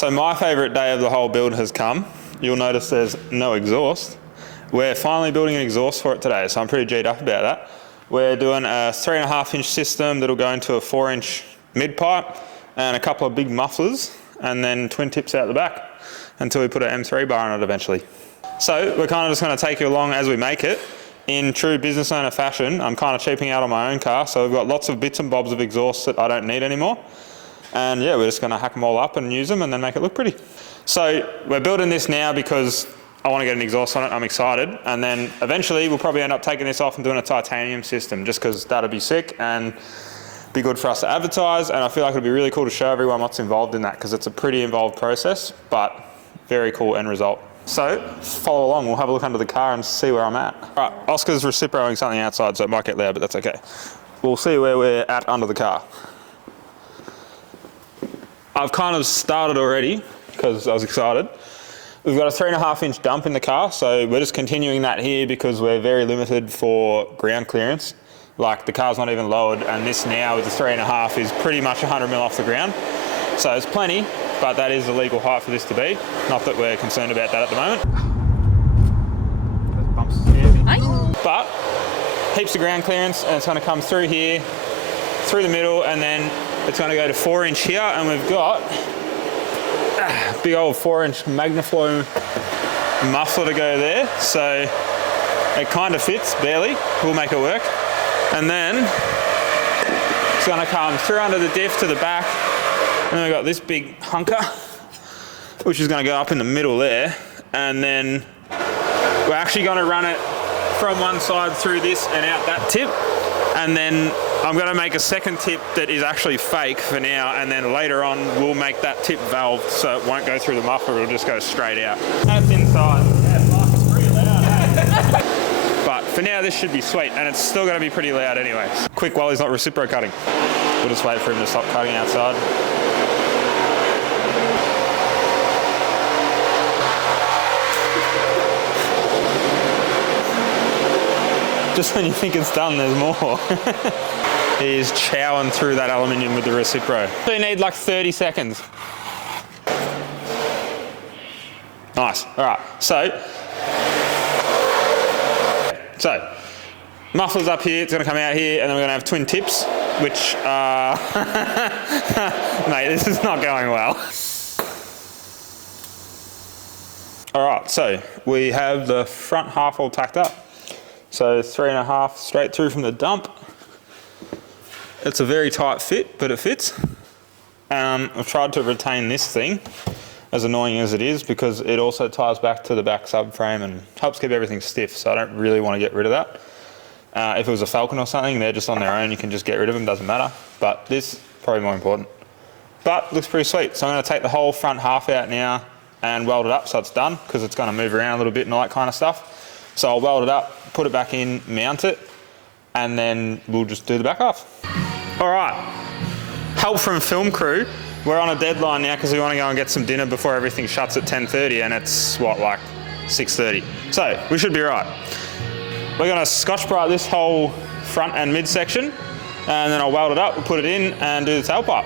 So my favourite day of the whole build has come. You'll notice there's no exhaust. We're finally building an exhaust for it today, so I'm pretty G'd up about that. We're doing a 3.5-inch system that'll go into a 4-inch mid pipe and a couple of big mufflers and then twin tips out the back until we put an M3 bar on it eventually. So we're kind of just going to take you along as we make it. In true business owner fashion, I'm kind of cheaping out on my own car, so we've got lots of bits and bobs of exhaust that I don't need anymore. And yeah, we're just going to hack them all up and use them and then make it look pretty. So we're building this now because I want to get an exhaust on it, I'm excited. And then eventually we'll probably end up taking this off and doing a titanium system just because that'll be sick and be good for us to advertise. And I feel like it'll be really cool to show everyone what's involved in that because it's a pretty involved process, but very cool end result. So follow along, we'll have a look under the car and see where I'm at. All right, Oscar's reciprocating something outside, so it might get loud, but that's okay. We'll see where we're at under the car. I've kind of started already because I was excited. We've got a 3.5-inch dump in the car, so we're just continuing that here because we're very limited for ground clearance. Like the car's not even lowered, and this now with the 3.5 is pretty much 100 mil off the ground. So it's plenty, but that is the legal height for this to be. Not that we're concerned about that at the moment. Those bumps scare me. But heaps of ground clearance, and it's going to come through here, through the middle, and then it's going to go to 4-inch here, and we've got a big old 4-inch Magnaflow muffler to go there. So it kind of fits, barely. We'll make it work. And then it's going to come through under the diff to the back. And then we've got this big hunker, which is going to go up in the middle there. And then we're actually going to run it from one side through this and out that tip. And then I'm going to make a second tip that is actually fake for now, and then later on we'll make that tip valved so it won't go through the muffler, it'll just go straight out. That's inside. Yeah, fuck, it's pretty loud. But for now this should be sweet, and it's still going to be pretty loud anyway. Quick while he's not reciprocating. We'll just wait for him to stop cutting outside. Just when you think it's done, there's more. He's chowing through that aluminium with the recipro. So you need like 30 seconds. Nice, all right. So muffler's up here, it's gonna come out here, and then we're gonna have twin tips, which mate, this is not going well. All right, so we have the front half all tacked up. So 3.5 straight through from the dump. It's a very tight fit, but it fits. I've tried to retain this thing, as annoying as it is, because it also ties back to the back subframe and helps keep everything stiff, so I don't really want to get rid of that. If it was a Falcon or something, they're just on their own, you can just get rid of them, doesn't matter. But this, probably more important. But looks pretty sweet. So I'm going to take the whole front half out now and weld it up so it's done, because it's going to move around a little bit and all that kind of stuff. So I'll weld it up, put it back in, mount it, and then we'll just do the back half. All right, help from film crew. We're on a deadline now because we want to go and get some dinner before everything shuts at 10:30, and it's what, like 6:30. So we should be right. We're gonna Scotch-Brite this whole front and mid section, and then I'll weld it up, we'll put it in and do the tailpipe.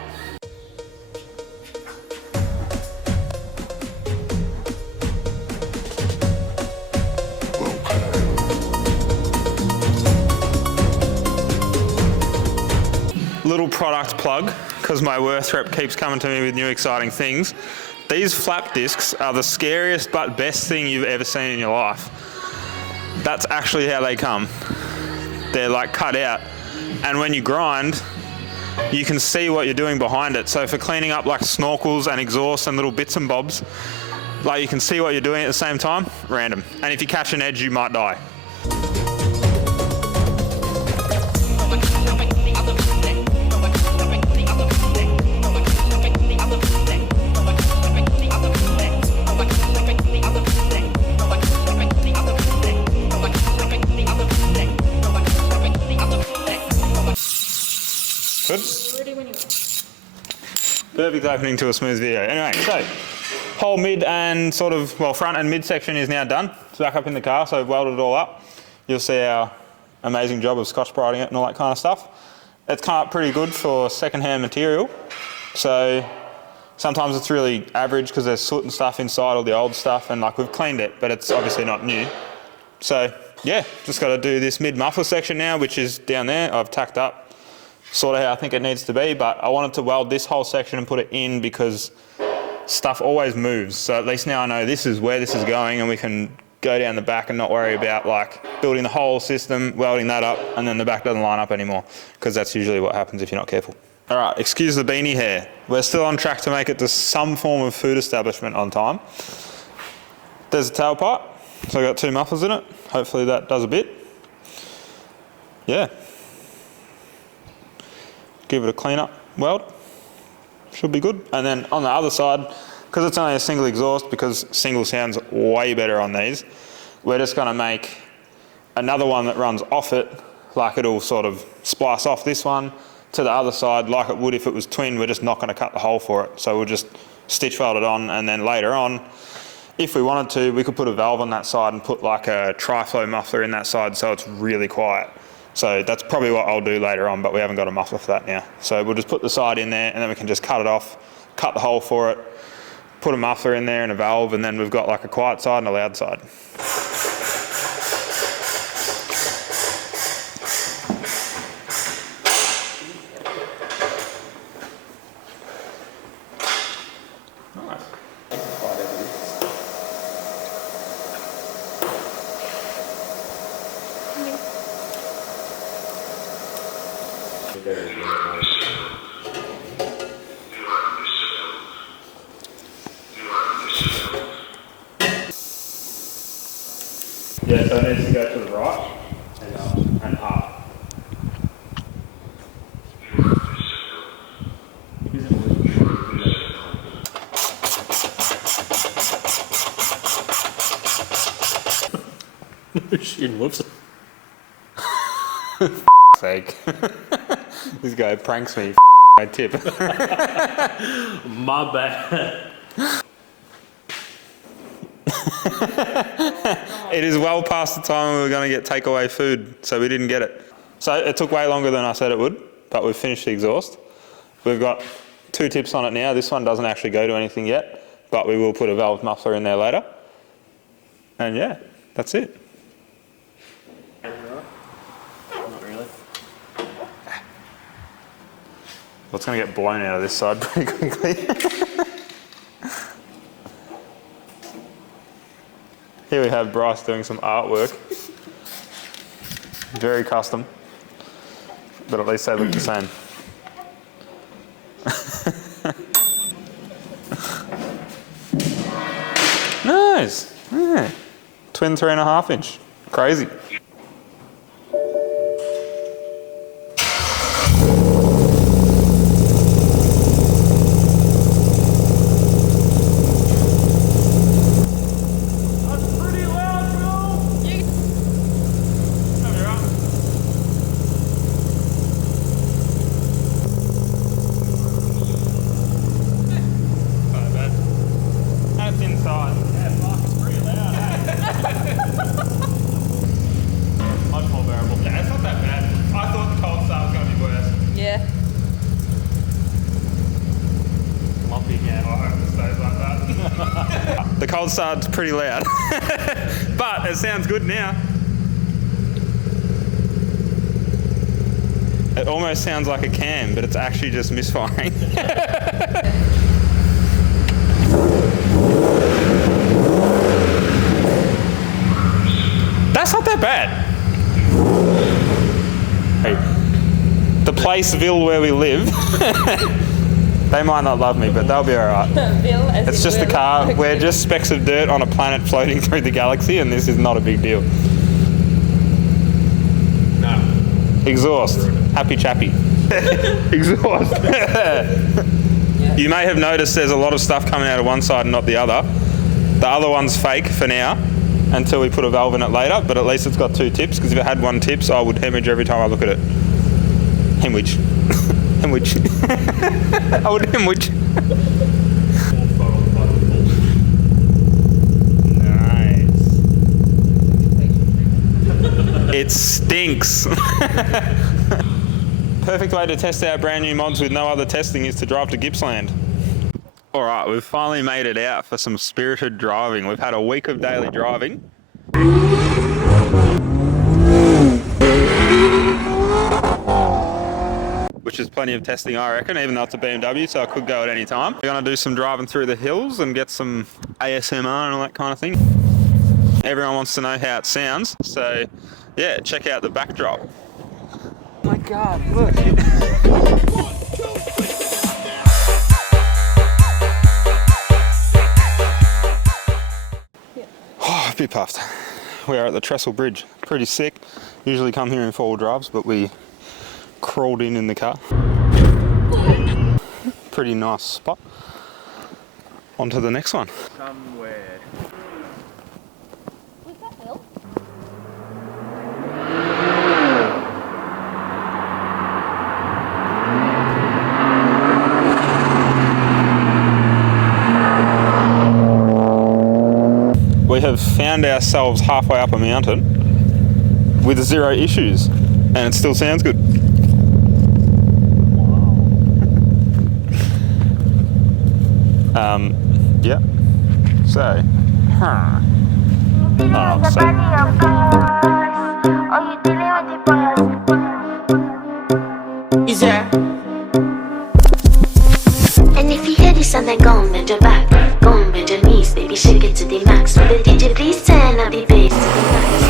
Little product plug, because my worth rep keeps coming to me with new exciting things. These flap discs are the scariest but best thing you've ever seen in your life. That's actually how they come. They're like cut out, and when you grind, you can see what you're doing behind it. So for cleaning up like snorkels and exhaust and little bits and bobs, like you can see what you're doing at the same time, random. And if you catch an edge, you might die. Good? Ready when you are. Perfect opening to a smooth video. Anyway, so whole mid and sort of, well, front and mid section is now done. It's back up in the car, so I've welded it all up. You'll see our amazing job of Scotch-Briting it and all that kind of stuff. It's come up pretty good for second-hand material. So Sometimes it's really average because there's soot and stuff inside, all the old stuff, and like we've cleaned it, but it's obviously not new. So yeah, just got to do this mid-muffler section now, which is down there. I've tacked up sort of how I think it needs to be, but I wanted to weld this whole section and put it in because stuff always moves. So at least now I know this is where this is going, and we can go down the back and not worry about like building the whole system, welding that up, and then the back doesn't line up anymore, because that's usually what happens if you're not careful. All right, excuse the beanie hair. We're still on track to make it to some form of food establishment on time. There's a tailpipe, so I've got 2 mufflers in it. Hopefully that does a bit. Yeah. Give it a clean up weld. Should be good. And then on the other side, because it's only a single exhaust, because single sounds way better on these, we're just going to make another one that runs off it, like it'll sort of splice off this one to the other side like it would if it was twin. We're just not going to cut the hole for it. So we'll just stitch weld it on, and then later on, if we wanted to, we could put a valve on that side and put like a tri-flow muffler in that side so it's really quiet. So that's probably what I'll do later on, but we haven't got a muffler for that now. So we'll just put the side in there, and then we can just cut it off, cut the hole for it, put a muffler in there and a valve, and then we've got like a quiet side and a loud side. Yeah, so it needs to go to the right and up. Shit, whoops. Sake. This guy pranks me. My tip. My bad. It is well past the time we were going to get takeaway food, so we didn't get it. So it took way longer than I said it would, but we've finished the exhaust. We've got 2 tips on it now. This one doesn't actually go to anything yet, but we will put a valve muffler in there later. And yeah, that's it. Not really. Well, it's going to get blown out of this side pretty quickly. Here we have Bryce doing some artwork. Very custom, but at least they look the same. Nice. Yeah. Twin 3.5 inch. Crazy. Inside. Yeah, fuck, it's pretty loud. Much more bearable. Yeah, it's not that bad. I thought the cold start was going to be worse. Yeah. Lumpy again. I hope it stays like that. The cold start's pretty loud. But it sounds good now. It almost sounds like a cam, but it's actually just misfiring. That's not that bad. Hey, the Placeville where we live, they might not love me, but they'll be all right. It's just a car. Okay. We're just specks of dirt on a planet floating through the galaxy, and this is not a big deal. No. Exhaust. Happy chappy. Exhaust. Yeah. You may have noticed there's a lot of stuff coming out of one side and not the other. The other one's fake for now, until we put a valve in it later, but at least it's got 2 tips, because if it had 1 tips, I would hemorrhage every time I look at it. Hemorrhage. Hemorrhage. I would hemorrhage. Nice. It stinks. Perfect way to test out brand new mods with no other testing is to drive to Gippsland. All right, we've finally made it out for some spirited driving. We've had a week of daily driving. Which is plenty of testing, I reckon, even though it's a BMW, so I could go at any time. We're gonna do some driving through the hills and get some ASMR and all that kind of thing. Everyone wants to know how it sounds, so yeah, check out the backdrop. Oh my God, look. Oh, a bit puffed. We are at the Trestle Bridge. Pretty sick. Usually come here in 4-wheel drives, but we crawled in the car. Pretty nice spot. On to the next one. Somewhere. Was that Will? We have found ourselves halfway up a mountain with 0 issues, and it still sounds good. Yeah. So, Yeah. And if you hear this sound, then go and bend your back, go and bend your knees, baby, shake it to the max. Will the DJ please turn up the bass to the max?